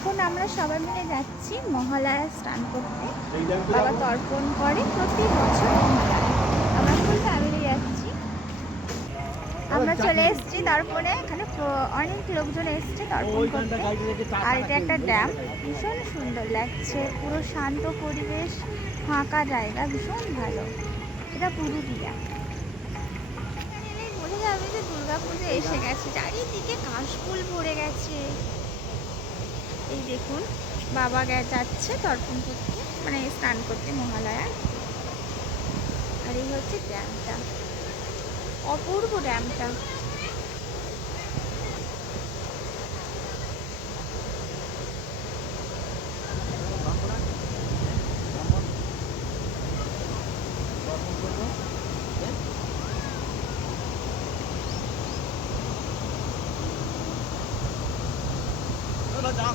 এখন আমরা সবাই মিলে যাচ্ছি মহালয়া স্নান করতে। বাবা তর্পণ করে প্রতি বছর মহালয়া। আমরা ফুল ফ্যামিলি যাচ্ছি। আমরা চলে এসেছি তর্পণে। এখানে অনেক লোকজন এসছে তর্পণ করতে। আর এটা একটা ড্যাম, ভীষণ সুন্দর লাগছে, পুরো শান্ত পরিবেশ, ফাঁকা জায়গা, ভীষণ ভালো। এটা পুরুলিয়া। বোঝা যাবে যে দুর্গাপুজো এসে গেছে, চারিদিকে কাশফুল ভরে গেছে। এই দেখুন, বাবা যাচ্ছে তর্পণ করতে, মানে স্নান করতে মহালয়া। আর এই হচ্ছে ড্যামটা, অপূর্ব ড্যামটা।